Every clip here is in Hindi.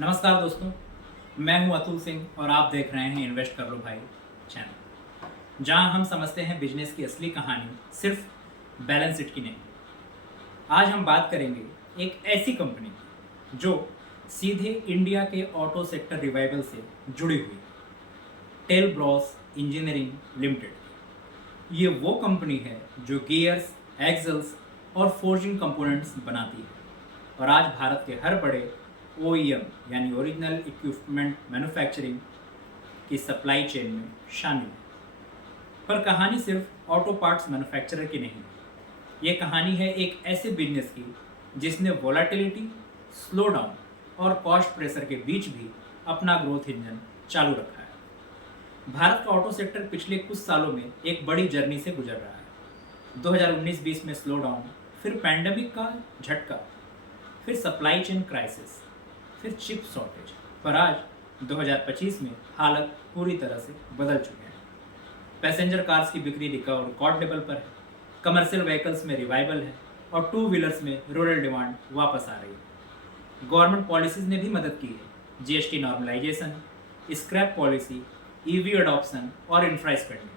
नमस्कार दोस्तों, मैं हूं अतुल सिंह और आप देख रहे हैं इन्वेस्ट कर लो भाई चैनल, जहां हम समझते हैं बिजनेस की असली कहानी सिर्फ बैलेंस शीट की नहीं। आज हम बात करेंगे एक ऐसी कंपनी की जो सीधे इंडिया के ऑटो सेक्टर रिवाइवल से जुड़ी हुई, टेल ब्रॉस इंजीनियरिंग लिमिटेड। ये वो कंपनी है जो गियर्स, एक्सल्स और फोर्जिंग कंपोनेंट्स बनाती है और आज भारत के हर बड़े OEM यानी ओरिजिनल इक्विपमेंट मैन्युफैक्चरिंग की सप्लाई चेन में शामिल है। पर कहानी सिर्फ ऑटो पार्ट्स मैन्युफैक्चरर की नहीं है। ये कहानी है एक ऐसे बिजनेस की जिसने वोलाटिलिटी, स्लो डाउन और कॉस्ट प्रेशर के बीच भी अपना ग्रोथ इंजन चालू रखा है। भारत का ऑटो सेक्टर पिछले कुछ सालों में एक बड़ी जर्नी से गुजर रहा है। 2019-20 में स्लो डाउन, फिर पैंडेमिक का झटका, फिर सप्लाई चेन क्राइसिस, फिर चिप शॉर्टेज, पर आज 2025 में हालत पूरी तरह से बदल चुके हैं। पैसेंजर कार्स की बिक्री रिकॉर्ड लेवल पर है, कमर्शियल व्हीकल्स में रिवाइवल है और टू व्हीलर्स में रूरल डिमांड वापस आ रही है। गवर्नमेंट पॉलिसीज ने भी मदद की है। GST normalisation, scrap policy, EV adoption और इंफ्रा स्पेंडिंग,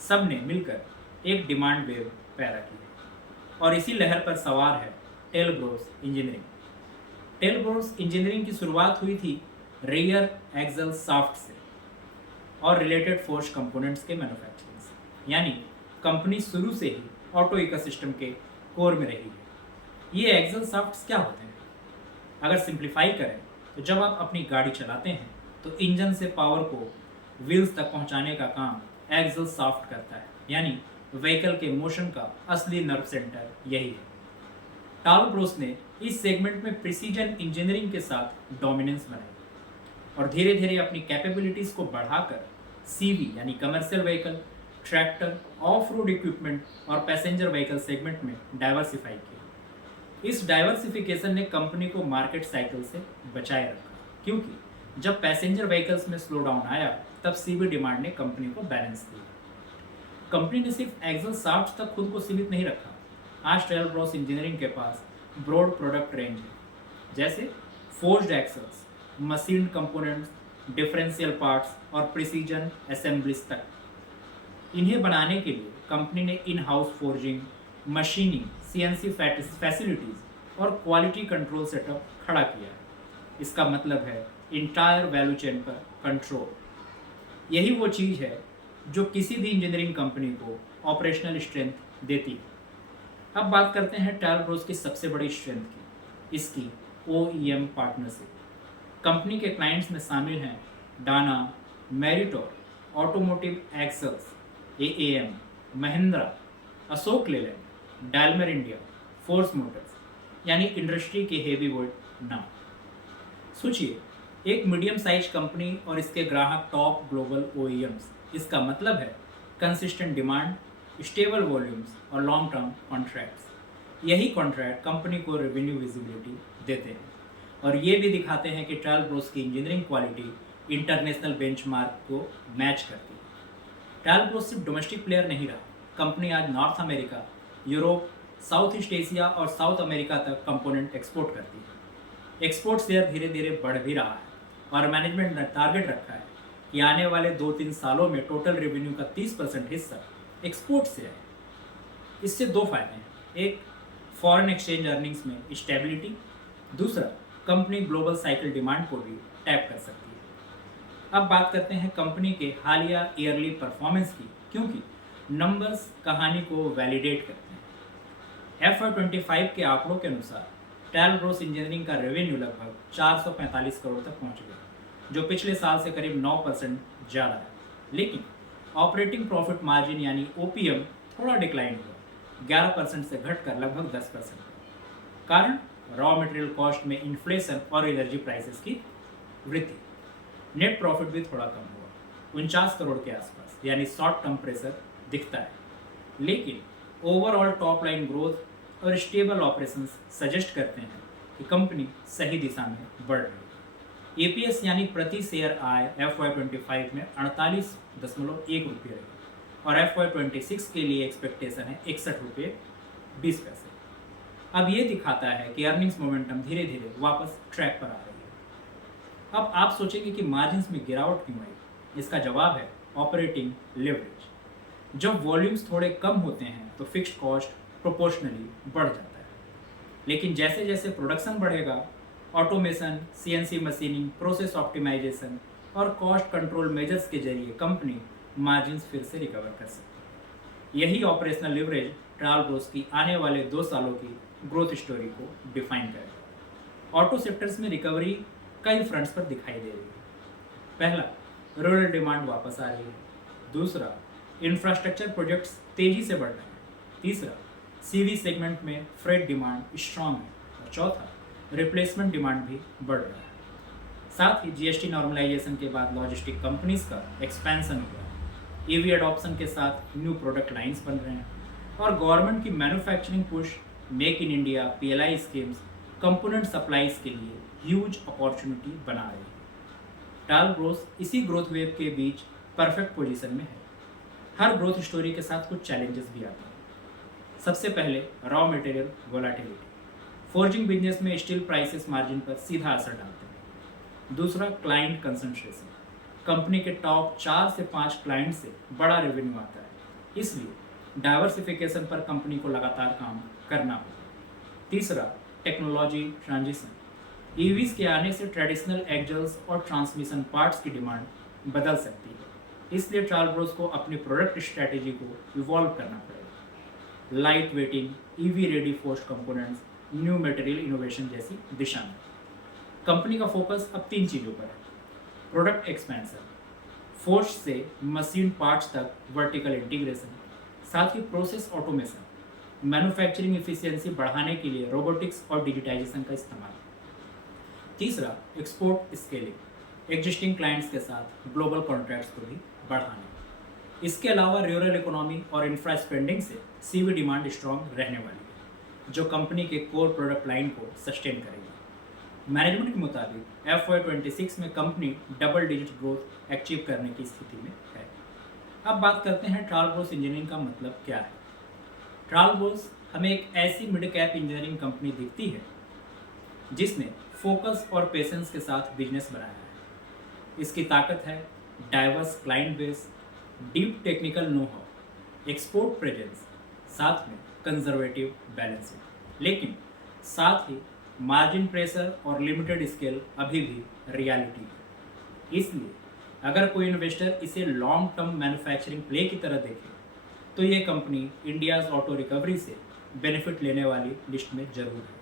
सब ने मिलकर एक डिमांड वेव पैदा की है। और इसी लहर पर सवार है Talbros engineering. Talbros engineering की शुरुआत हुई थी रेयर एक्सल साफ्ट से और रिलेटेड फोर्स कंपोनेंट्स के मैन्युफैक्चरिंग से, यानी कंपनी शुरू से ही ऑटो इकोसिस्टम के कोर में रही है। ये एक्सल साफ्ट्स क्या होते हैं? अगर सिंप्लीफाई करें तो जब आप अपनी गाड़ी चलाते हैं तो इंजन से पावर को व्हील्स तक पहुंचाने का काम एक्सल साफ्ट करता है, यानी व्हीकल के मोशन का असली नर्व सेंटर यही है। टाल ब्रोस ने इस सेगमेंट में प्रिसीजन इंजीनियरिंग के साथ डोमिनेंस बनाई और धीरे धीरे अपनी कैपेबिलिटीज़ को बढ़ाकर CV यानी commercial vehicle, tractor, of road equipment और पैसेंजर व्हीकल सेगमेंट में डाइवर्सिफाई किया। इस डाइवर्सिफिकेशन ने कंपनी को मार्केट साइकिल से बचाए रखा, क्योंकि जब पैसेंजर व्हीकल्स में स्लो डाउन आया तब CV डिमांड ने कंपनी को बैलेंस दिया। कंपनी ने सिर्फ एक्सल साफ्ट तक खुद को सीमित नहीं रखा। आज टेल ब्रॉस इंजीनियरिंग के पास ब्रॉड प्रोडक्ट रेंज है, जैसे forged axles, machine components, differential parts और प्रिसीजन असेंबलीज तक। इन्हें बनाने के लिए कंपनी ने in house forging, machining, CNC facilities और क्वालिटी कंट्रोल सेटअप खड़ा किया है। इसका मतलब है इंटायर वैल्यू चेन पर कंट्रोल। यही वो चीज़ है जो किसी भी इंजीनियरिंग कंपनी को ऑपरेशनल स्ट्रेंथ देती है। अब बात करते हैं टेल ब्रॉस की सबसे बड़ी स्ट्रेंथ की, इसकी OEM पार्टनरशिप। कंपनी के क्लाइंट्स में शामिल हैं Dana, Meritor, automotive axles, AAM, Mahindra, Ashok Leyland, Daimler India, Force Motors, यानी इंडस्ट्री के हेवी वेट नाम। सोचिए, एक मीडियम साइज कंपनी और इसके ग्राहक टॉप ग्लोबल OEMs। इसका मतलब है कंसिस्टेंट डिमांड, स्टेबल वॉल्यूम्स और लॉन्ग टर्म कॉन्ट्रैक्ट्स। यही कॉन्ट्रैक्ट कंपनी को रेवेन्यू विजिबिलिटी देते हैं और ये भी दिखाते हैं कि टेल ब्रॉस की इंजीनियरिंग क्वालिटी इंटरनेशनल बेंचमार्क को मैच करती है। टेल ब्रॉस सिर्फ डोमेस्टिक प्लेयर नहीं रहा। कंपनी आज north America, Europe, south east Asia और साउथ अमेरिका तक कंपोनेंट एक्सपोर्ट करती है। एक्सपोर्ट शेयर धीरे धीरे बढ़ भी रहा है और मैनेजमेंट ने टारगेट रखा है कि आने वाले 2-3 सालों में टोटल रेवेन्यू का 30% हिस्सा एक्सपोर्ट से है। इससे दो फायदे हैं, एक फॉरेन एक्सचेंज अर्निंग्स में स्टेबिलिटी, दूसरा कंपनी ग्लोबल साइकिल डिमांड को भी टैप कर सकती है। अब बात करते हैं कंपनी के हालिया ईयरली परफॉर्मेंस की, क्योंकि नंबर्स कहानी को वैलिडेट करते हैं। FY25 के आंकड़ों के अनुसार टेल ब्रॉस इंजीनियरिंग का रेवेन्यू लगभग 445 करोड़ तक पहुंच गया, जो पिछले साल से करीब 9% ज़्यादा है। लेकिन ऑपरेटिंग प्रॉफिट मार्जिन यानी OPM थोड़ा डिक्लाइन हुआ, 11% से घटकर लगभग 10%। कारण रॉ मटेरियल कॉस्ट में इन्फ्लेशन और एनर्जी प्राइसेस की वृद्धि। नेट प्रॉफिट भी थोड़ा कम हुआ, 49 करोड़ के आसपास, यानी शॉर्ट टर्म प्रेशर दिखता है। लेकिन ओवरऑल टॉप लाइन ग्रोथ और स्टेबल ऑपरेशंस सजेस्ट करते हैं कि कंपनी सही दिशा में बढ़ रही है। EPS यानी प्रति शेयर आय FY25 में 48.1 रुपये रही और FY26 के लिए एक्सपेक्टेशन है 61 रुपये 20 पैसे। अब ये दिखाता है कि अर्निंग्स मोमेंटम धीरे धीरे वापस ट्रैक पर आ रही है। अब आप सोचेंगे कि मार्जिन्स में गिरावट क्यों आई? इसका जवाब है ऑपरेटिंग लेवरेज। जब वॉल्यूम्स थोड़े कम होते हैं तो फिक्स्ड कॉस्ट प्रोपोर्शनली बढ़ जाता है, लेकिन जैसे जैसे प्रोडक्शन बढ़ेगा, automation, CNC machining, process optimisation और कॉस्ट कंट्रोल मेजर्स के जरिए कंपनी मार्जिन्स फिर से रिकवर कर सकती है। यही ऑपरेशनल लिवरेज ट्रायल ब्रोस की आने वाले 2 सालों की ग्रोथ स्टोरी को डिफाइन करेगा। ऑटो सेक्टर्स में रिकवरी कई फ्रंट्स पर दिखाई दे रही है। पहला, रूरल डिमांड वापस आ रही है। दूसरा, इंफ्रास्ट्रक्चर प्रोजेक्ट्स तेजी से बढ़ रहे हैं। तीसरा, सीवी सेगमेंट में फ्रेट डिमांड स्ट्रांग है। और चौथा, रिप्लेसमेंट डिमांड भी बढ़ रहा है। साथ ही जीएसटी नॉर्मलाइजेशन के बाद लॉजिस्टिक कंपनीज का एक्सपेंशन हुआ है। ईवी एडॉप्शन के साथ न्यू प्रोडक्ट लाइंस बन रहे हैं और गवर्नमेंट की manufacturing push, make in India, PLI schemes component supplies के लिए ह्यूज अपॉर्चुनिटी बना रही है। ट्रायल ब्रोस इसी ग्रोथ वेव के बीच परफेक्ट पोजीशन में है। हर ग्रोथ स्टोरी के साथ कुछ चैलेंजेस भी आते हैं। सबसे पहले raw material volatility. Forging business में स्टील प्राइसेस मार्जिन पर सीधा असर डालते हैं। दूसरा, क्लाइंट कंसंट्रेशन। कंपनी के टॉप 4 से 5 क्लाइंट से बड़ा रेवेन्यू आता है, इसलिए डाइवर्सिफिकेशन पर कंपनी को लगातार काम करना होगा। तीसरा, टेक्नोलॉजी ट्रांजिशन। ईवीज के आने से ट्रेडिशनल एक्जल्स और ट्रांसमिशन पार्ट्स की डिमांड बदल सकती है, इसलिए ट्रायल ब्रोस को अपनी प्रोडक्ट स्ट्रेटेजी को इवॉल्व करना पड़ेगा। Light waiting, EV ready forced components, new material innovation जैसी दिशा में कंपनी का फोकस अब 3 चीज़ों पर है। प्रोडक्ट एक्सपेंशन, फोर्स से मशीन पार्ट्स तक वर्टिकल इंटीग्रेशन, साथ ही प्रोसेस ऑटोमेशन, मैन्युफैक्चरिंग एफिशिएंसी बढ़ाने के लिए रोबोटिक्स और डिजिटाइजेशन का इस्तेमाल। तीसरा, एक्सपोर्ट स्केलिंग, एग्जिस्टिंग क्लाइंट्स के साथ ग्लोबल कॉन्ट्रैक्ट्स को भी बढ़ाना। इसके अलावा रूरल इकोनॉमी और इंफ्रा स्पेंडिंग से सीवी डिमांड स्ट्रॉन्ग रहने वाली है, जो कंपनी के कोर प्रोडक्ट लाइन को सस्टेन करेगी। मैनेजमेंट के मुताबिक FY26 में company double digit growth achieve करने की स्थिति में है। अब बात करते हैं ट्रायल ब्रोस इंजीनियरिंग का मतलब क्या है। ट्रायल ब्रोस हमें एक ऐसी मिड कैप इंजीनियरिंग कंपनी दिखती है जिसने फोकस और पेशेंस के साथ बिजनेस बनाया है। इसकी ताकत है diverse client base, deep technical know how, export presence, साथ में कंजर्वेटिव बैलेंस शीट। लेकिन साथ ही मार्जिन प्रेशर और लिमिटेड स्केल अभी भी रियलिटी है। इसलिए अगर कोई इन्वेस्टर इसे लॉन्ग टर्म मैन्युफैक्चरिंग प्ले की तरह देखे तो ये कंपनी इंडियाज़ ऑटो रिकवरी से बेनिफिट लेने वाली लिस्ट में जरूर है।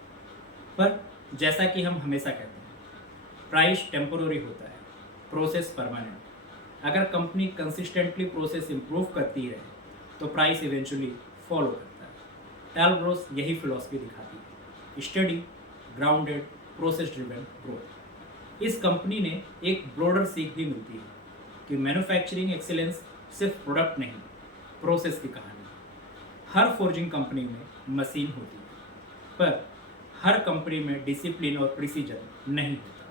पर जैसा कि हम हमेशा कहते हैं, प्राइस टेम्पोररी होता है, प्रोसेस परमानेंट। अगर कंपनी कंसिस्टेंटली प्रोसेस इंप्रूव करती है तो प्राइस इवेंचुअली फॉलो करता है। ट्रायल ब्रोस यही फिलॉसफी दिखाती है, study, grounded, process driven growth. इस कंपनी ने एक ब्रॉडर सीख भी मिलती है कि मैन्युफैक्चरिंग एक्सीलेंस सिर्फ प्रोडक्ट नहीं, प्रोसेस की कहानी है। हर फोर्जिंग कंपनी में मशीन होती है, पर हर कंपनी में डिसिप्लिन और प्रिसीजन नहीं होता।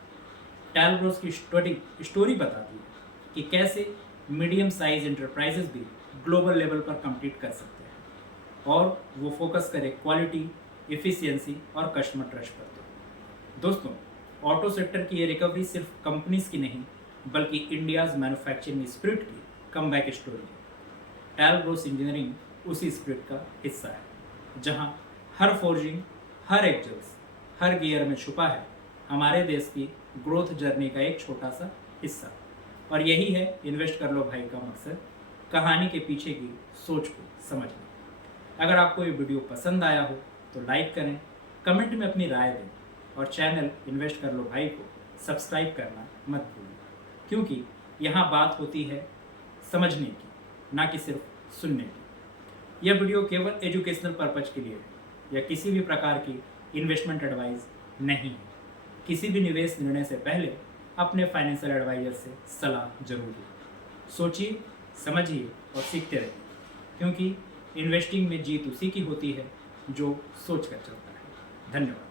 ट्रायल ब्रोस की स्टोरी बताती है कि कैसे मीडियम साइज एंटरप्राइजेस भी ग्लोबल लेवल पर कम्पीट कर सकते हैं और वो फोकस करे क्वालिटी, एफिशिएंसी और कस्टमर ट्रस्ट पर। दोस्तों, ऑटो सेक्टर की ये रिकवरी सिर्फ कंपनीज की नहीं बल्कि इंडियाज़ मैन्युफैक्चरिंग स्पिरिट की कमबैक स्टोरी है। ट्रायल ब्रोस इंजीनियरिंग उसी स्पिरिट का हिस्सा है, जहां हर फोर्जिंग, हर एक्जल्स, हर गियर में छुपा है हमारे देश की ग्रोथ जर्नी का एक छोटा सा हिस्सा। और यही है इन्वेस्ट कर लो भाई का मकसद, कहानी के पीछे की सोच को समझना। अगर आपको ये वीडियो पसंद आया हो तो लाइक करें, कमेंट में अपनी राय दें और चैनल इन्वेस्ट कर लो भाई को सब्सक्राइब करना मत भूलिए, क्योंकि यहाँ बात होती है समझने की, ना कि सिर्फ सुनने की। यह वीडियो केवल एजुकेशनल पर्पज के लिए है या किसी भी प्रकार की इन्वेस्टमेंट एडवाइस नहीं है। किसी भी निवेश निर्णय से पहले अपने फाइनेंशियल एडवाइजर से सलाह जरूर लें। सोचिए, समझिए और सीखते रहिए, क्योंकि इन्वेस्टिंग में जीत उसी की होती है जो सोच कर चलता है। धन्यवाद।